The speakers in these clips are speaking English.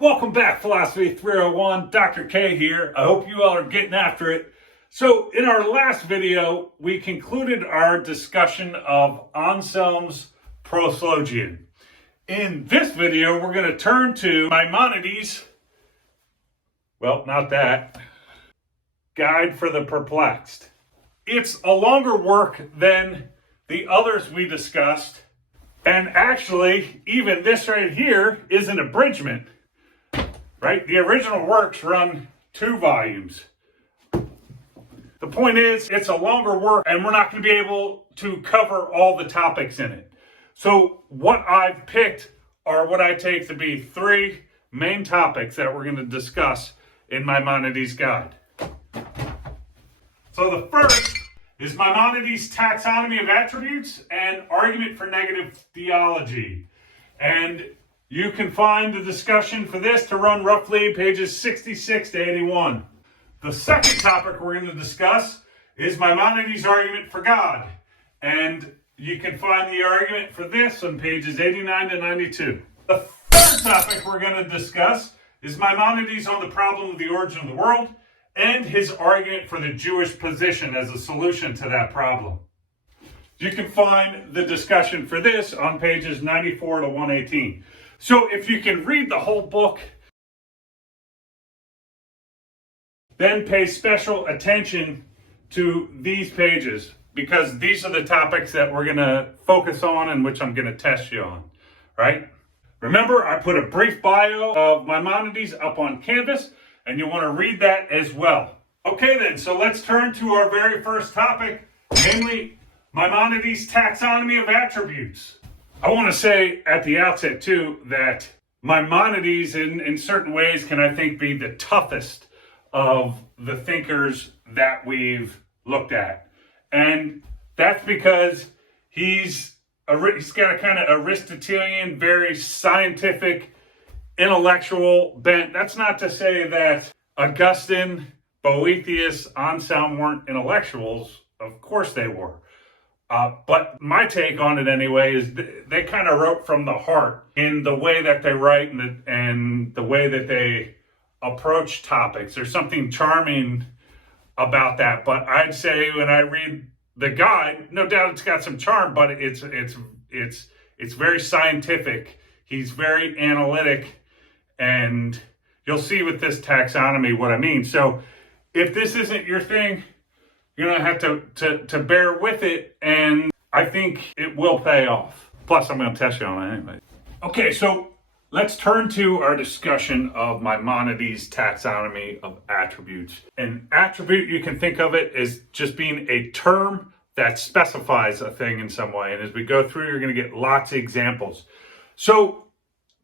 Welcome back, Philosophy 301. Dr. K here. I hope you all are getting after it. So in our last video, we concluded our discussion of Anselm's Proslogion. In this video, we're going to turn to Maimonides, well, not that, Guide for the Perplexed. It's a longer work than the others we discussed, and actually, even this right here is an abridgment. Right? The original works run 2 volumes. The point is, it's a longer work and we're not going to be able to cover all the topics in it. So what I've picked are what I take to be 3 main topics that we're going to discuss in Maimonides' Guide. So the first is Maimonides' Taxonomy of Attributes and Argument for Negative Theology. And you can find the discussion for this to run roughly pages 66 to 81. The second topic we're going to discuss is Maimonides' Argument for God. And you can find the argument for this on pages 89 to 92. The third topic we're going to discuss is Maimonides on the problem of the origin of the world and his argument for the Jewish position as a solution to that problem. You can find the discussion for this on pages 94 to 118. So if you can read the whole book, then pay special attention to these pages, because these are the topics that we're going to focus on and which I'm going to test you on, right? Remember, I put a brief bio of Maimonides up on Canvas, and you want to read that as well. Okay then, so let's turn to our very first topic, namely Maimonides' Taxonomy of Attributes. I want to say at the outset, too, that Maimonides, in certain ways, can, I think, be the toughest of the thinkers that we've looked at. And that's because he's got a kind of Aristotelian, very scientific, intellectual bent. That's not to say that Augustine, Boethius, Anselm weren't intellectuals. Of course they were. But my take on it anyway is they kind of wrote from the heart in the way that they write and the way that they approach topics. There's something charming about that. But I'd say when I read the guide, no doubt it's got some charm, but it's very scientific. He's very analytic, and you'll see with this taxonomy what I mean. So if this isn't your thing, you're going to have to bear with it, and I think it will pay off. Plus, I'm going to test you on it anyway. Okay, so let's turn to our discussion of Maimonides' Taxonomy of Attributes. An attribute, you can think of it as just being a term that specifies a thing in some way. And as we go through, you're going to get lots of examples. So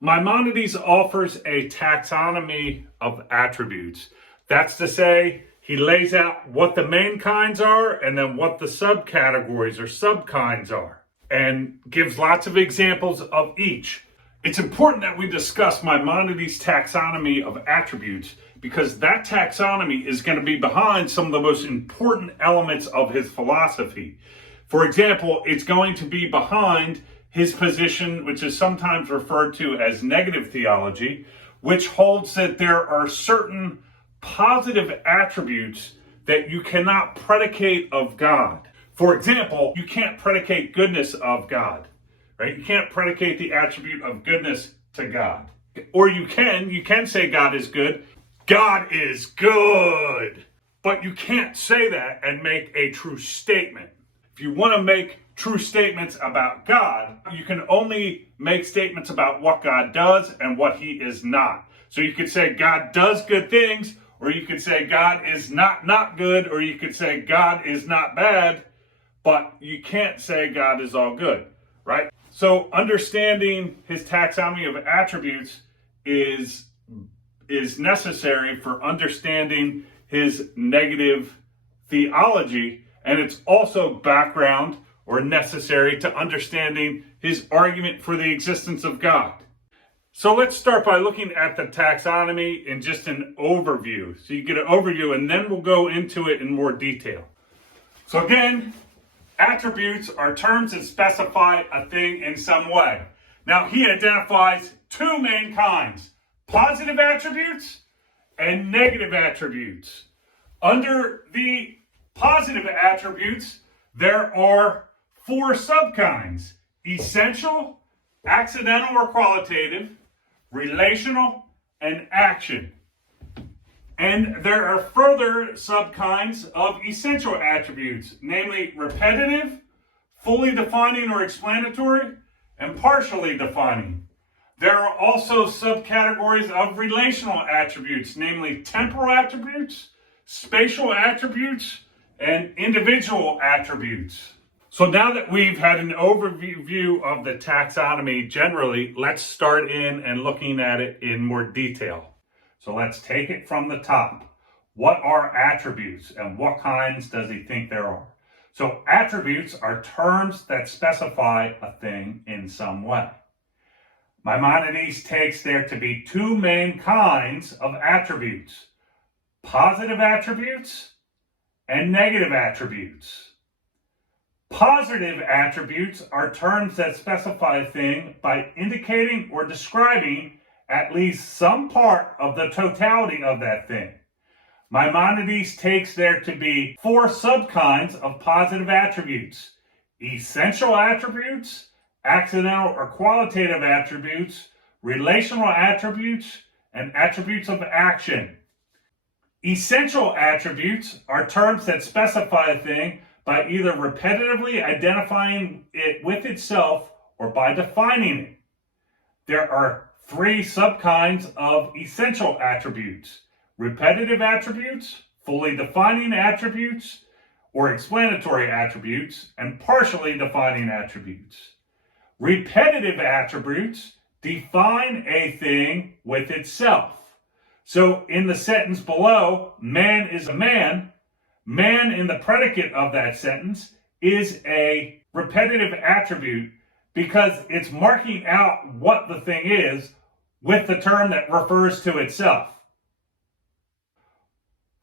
Maimonides offers a taxonomy of attributes. That's to say, he lays out what the main kinds are and then what the subcategories or subkinds are, and gives lots of examples of each. It's important that we discuss Maimonides' taxonomy of attributes, because that taxonomy is going to be behind some of the most important elements of his philosophy. For example, it's going to be behind his position, which is sometimes referred to as negative theology, which holds that there are certain positive attributes that you cannot predicate of God. For example, you can't predicate goodness of God, right? You can't predicate the attribute of goodness to God. Or you can say God is good. God is good. But you can't say that and make a true statement. If you want to make true statements about God, you can only make statements about what God does and what he is not. So you could say God does good things, or you could say God is not good, or you could say God is not bad, but you can't say God is all good, right? So understanding his taxonomy of attributes is necessary for understanding his negative theology, and it's also background or necessary to understanding his argument for the existence of God. So let's start by looking at the taxonomy in just an overview. So you get an overview, and then we'll go into it in more detail. So again, attributes are terms that specify a thing in some way. Now he identifies 2 main kinds: positive attributes and negative attributes. Under the positive attributes, there are 4 subkinds: essential, accidental or qualitative, relational, and action. And there are further subkinds of essential attributes, namely repetitive, fully defining or explanatory, and partially defining. There are also subcategories of relational attributes, namely temporal attributes, spatial attributes, and individual attributes. So now that we've had an overview of the taxonomy generally, let's start in and looking at it in more detail. So let's take it from the top. What are attributes and what kinds does he think there are? So attributes are terms that specify a thing in some way. Maimonides takes there to be 2 main kinds of attributes: positive attributes and negative attributes. Positive attributes are terms that specify a thing by indicating or describing at least some part of the totality of that thing. Maimonides takes there to be 4 subkinds of positive attributes: essential attributes, accidental or qualitative attributes, relational attributes, and attributes of action. Essential attributes are terms that specify a thing by either repetitively identifying it with itself or by defining it. There are 3 subkinds of essential attributes: repetitive attributes, fully defining attributes, or explanatory attributes, and partially defining attributes. Repetitive attributes define a thing with itself. So in the sentence below, man is a man, man in the predicate of that sentence is a repetitive attribute because it's marking out what the thing is with the term that refers to itself.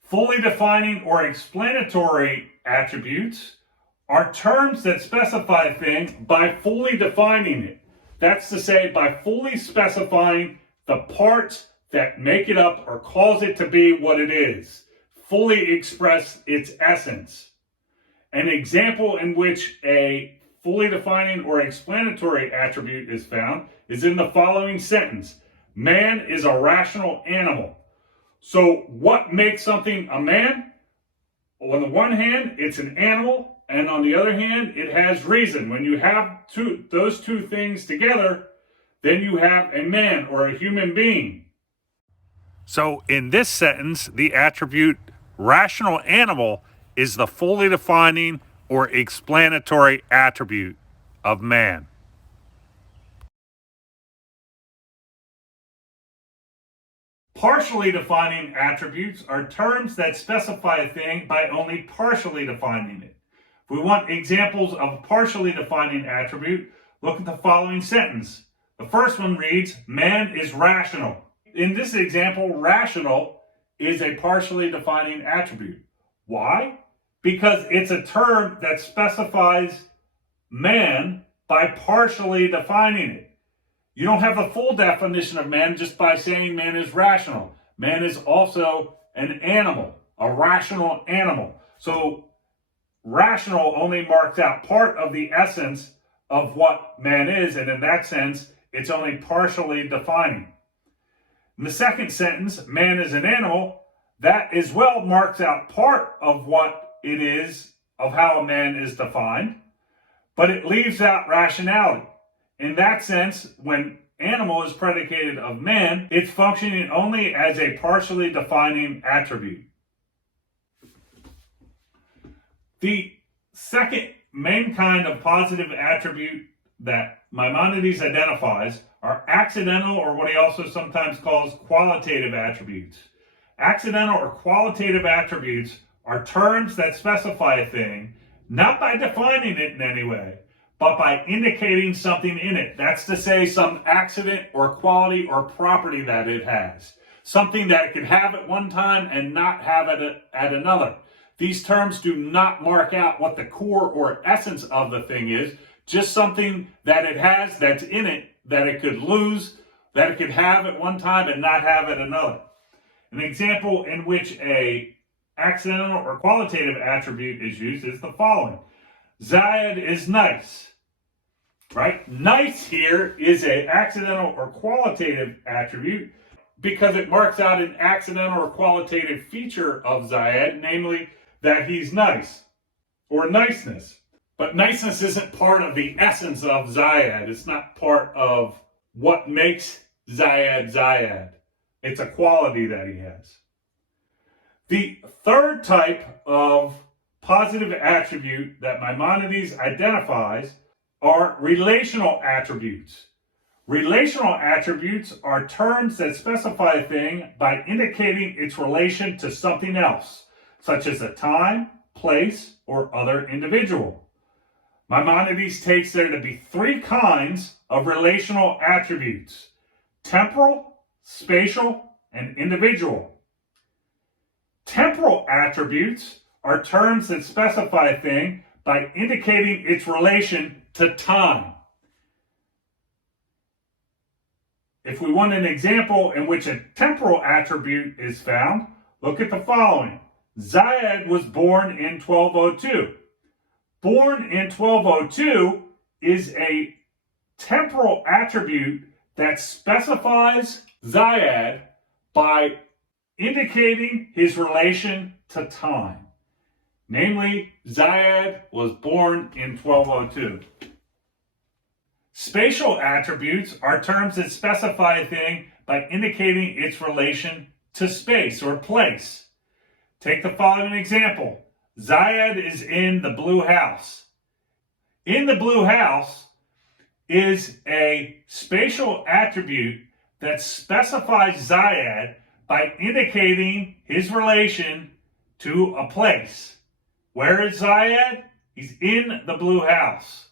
Fully defining or explanatory attributes are terms that specify a thing by fully defining it. That's to say, by fully specifying the parts that make it up or cause it to be what it is, fully express its essence. An example in which a fully defining or explanatory attribute is found is in the following sentence: man is a rational animal. So what makes something a man? On the one hand, it's an animal, and on the other hand, it has reason. When you have those two things together, then you have a man or a human being. So in this sentence, the attribute rational animal is the fully defining or explanatory attribute of man. Partially defining attributes are terms that specify a thing by only partially defining it. If we want examples of a partially defining attribute, look at the following sentence. The first one reads, man is rational. In this example, rational is a partially defining attribute. Why? Because it's a term that specifies man by partially defining it. You don't have the full definition of man just by saying man is rational. Man is also an animal, a rational animal. So rational only marks out part of the essence of what man is, and in that sense, it's only partially defining. In the second sentence, man is an animal, that as well marks out part of what it is, of how a man is defined, but it leaves out rationality. In that sense, when animal is predicated of man, it's functioning only as a partially defining attribute. The second main kind of positive attribute that Maimonides identifies are accidental, or what he also sometimes calls qualitative attributes. Accidental or qualitative attributes are terms that specify a thing, not by defining it in any way, but by indicating something in it. That's to say, some accident or quality or property that it has. Something that it can have at one time and not have at another. These terms do not mark out what the core or essence of the thing is, just something that it has that's in it that it could lose, that it could have at one time and not have at another. An example in which a accidental or qualitative attribute is used is the following. Zayed is nice, right? Nice here is an accidental or qualitative attribute because it marks out an accidental or qualitative feature of Zayed, namely that he's nice, or niceness. But niceness isn't part of the essence of Zayed. It's not part of what makes Zayed Zayed. It's a quality that he has. The third type of positive attribute that Maimonides identifies are relational attributes. Relational attributes are terms that specify a thing by indicating its relation to something else, such as a time, place, or other individual. Maimonides takes there to be three kinds of relational attributes: temporal, spatial, and individual. Temporal attributes are terms that specify a thing by indicating its relation to time. If we want an example in which a temporal attribute is found, look at the following. Zayed was born in 1202. Born in 1202 is a temporal attribute that specifies Zayed by indicating his relation to time. Namely, Zayed was born in 1202. Spatial attributes are terms that specify a thing by indicating its relation to space or place. Take the following example. Zayed is in the blue house. In the blue house is a spatial attribute that specifies Zayed by indicating his relation to a place. Where is Zayed? He's in the blue house.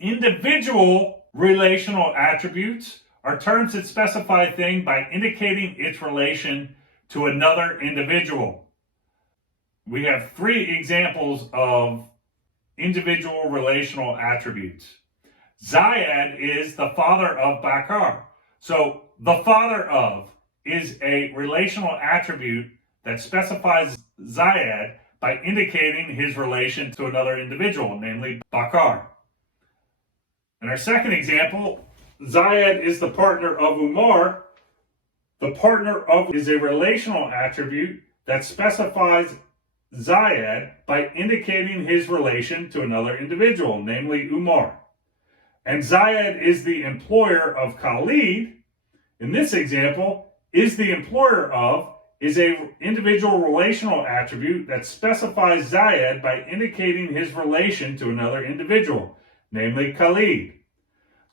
Individual relational attributes are terms that specify a thing by indicating its relation to another individual. We have three examples of individual relational attributes. Zayed is the father of Bakar. So the father of is a relational attribute that specifies Zayed by indicating his relation to another individual, namely Bakar. In our second example, Zayed is the partner of Umar. The partner of is a relational attribute that specifies Zayed by indicating his relation to another individual, namely Umar. And Zayed is the employer of Khalid. In this example, is the employer of is a individual relational attribute that specifies Zayed by indicating his relation to another individual, namely Khalid.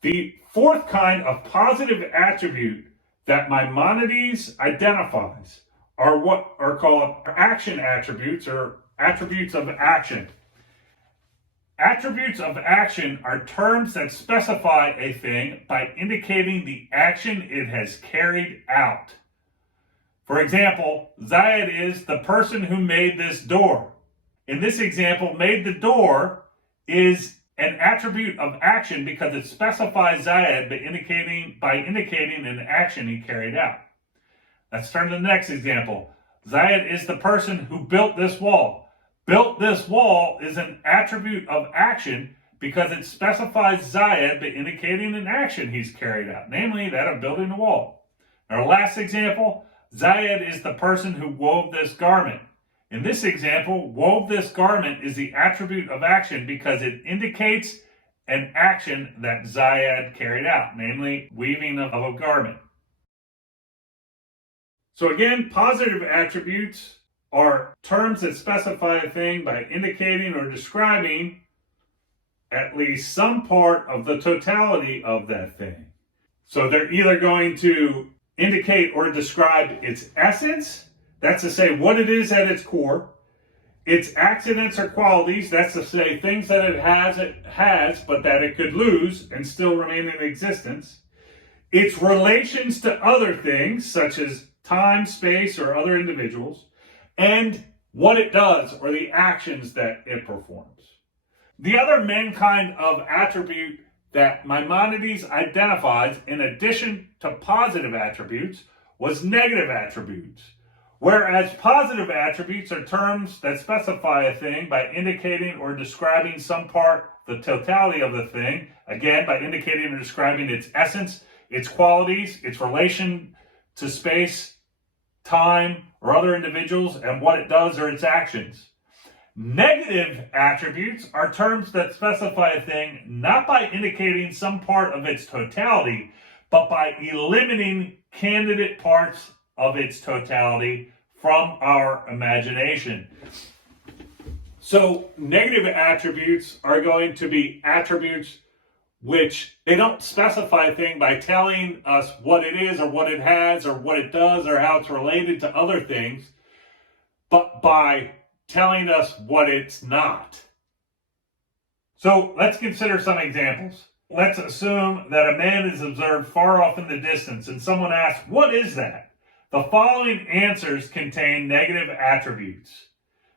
The fourth kind of positive attribute that Maimonides identifies are what are called action attributes, or attributes of action. Attributes of action are terms that specify a thing by indicating the action it has carried out. For example, Zayed is the person who made this door. In this example, made the door is an attribute of action because it specifies Zayed by indicating an action he carried out. Let's turn to the next example. Zayed is the person who built this wall. Built this wall is an attribute of action because it specifies Zayed by indicating an action he's carried out, namely that of building the wall. Our last example, Zayed is the person who wove this garment. In this example, wove this garment is the attribute of action because it indicates an action that Zayed carried out, namely weaving of a garment. So again, positive attributes are terms that specify a thing by indicating or describing at least some part of the totality of that thing. So they're either going to indicate or describe its essence, that's to say what it is at its core, its accidents or qualities, that's to say things that it has but that it could lose and still remain in existence, its relations to other things such as time, space, or other individuals, and what it does or the actions that it performs. The other main kind of attribute that Maimonides identifies, in addition to positive attributes, was negative attributes. Whereas positive attributes are terms that specify a thing by indicating or describing some part, the totality of the thing, again, by indicating or describing its essence, its qualities, its relation to space, time, or other individuals, and what it does or its actions. Negative attributes are terms that specify a thing not by indicating some part of its totality, but by eliminating candidate parts of its totality from our imagination. So negative attributes are going to be attributes which they don't specify a thing by telling us what it is or what it has or what it does or how it's related to other things, but by telling us what it's not. So let's consider some examples. Let's assume that a man is observed far off in the distance and someone asks, "What is that?" The following answers contain negative attributes.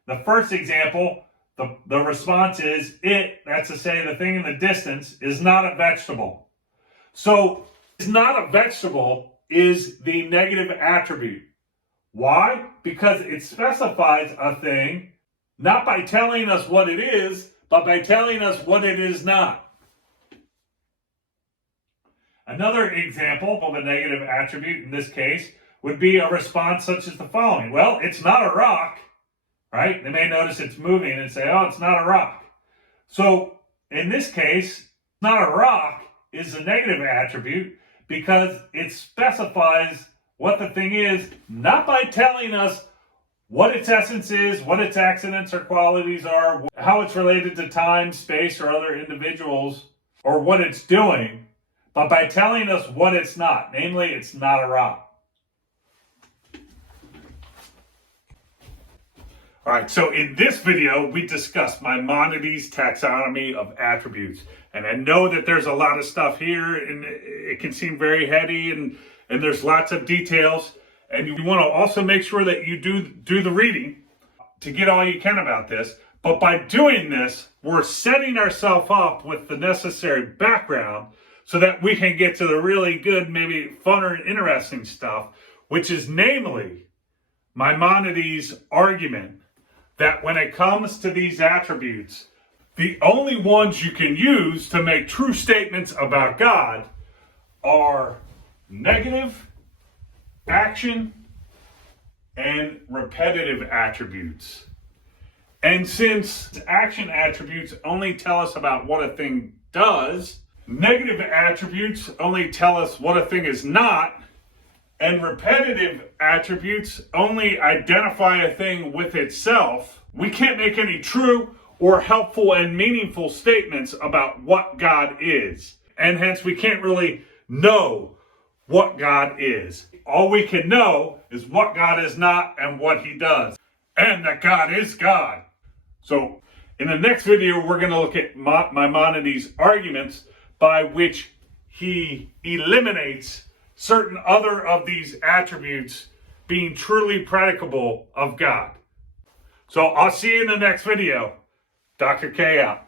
The first example, the response is, that's to say the thing in the distance, is not a vegetable. So, it's not a vegetable is the negative attribute. Why? Because it specifies a thing not by telling us what it is, but by telling us what it is not. Another example of a negative attribute in this case would be a response such as the following. Well, it's not a rock, right? They may notice it's moving and say, oh, it's not a rock. So in this case, not a rock is a negative attribute because it specifies what the thing is, not by telling us what its essence is, what its accidents or qualities are, how it's related to time, space, or other individuals, or what it's doing, but by telling us what it's not, namely, it's not a rock. All right, so in this video, we discussed Maimonides' taxonomy of attributes. And I know that there's a lot of stuff here, and it can seem very heady, and there's lots of details. And you want to also make sure that you do the reading to get all you can about this. But by doing this, we're setting ourselves up with the necessary background so that we can get to the really good, maybe funner and interesting stuff, which is namely Maimonides' argument that when it comes to these attributes, the only ones you can use to make true statements about God are negative, action, and repetitive attributes. And since action attributes only tell us about what a thing does, negative attributes only tell us what a thing is not, and repetitive attributes only identify a thing with itself, we can't make any true or helpful and meaningful statements about what God is. And hence we can't really know what God is. All we can know is what God is not and what he does. And that God is God. So in the next video, we're going to look at Maimonides' arguments by which he eliminates certain other of these attributes being truly predicable of God. So I'll see you in the next video. Dr. K out.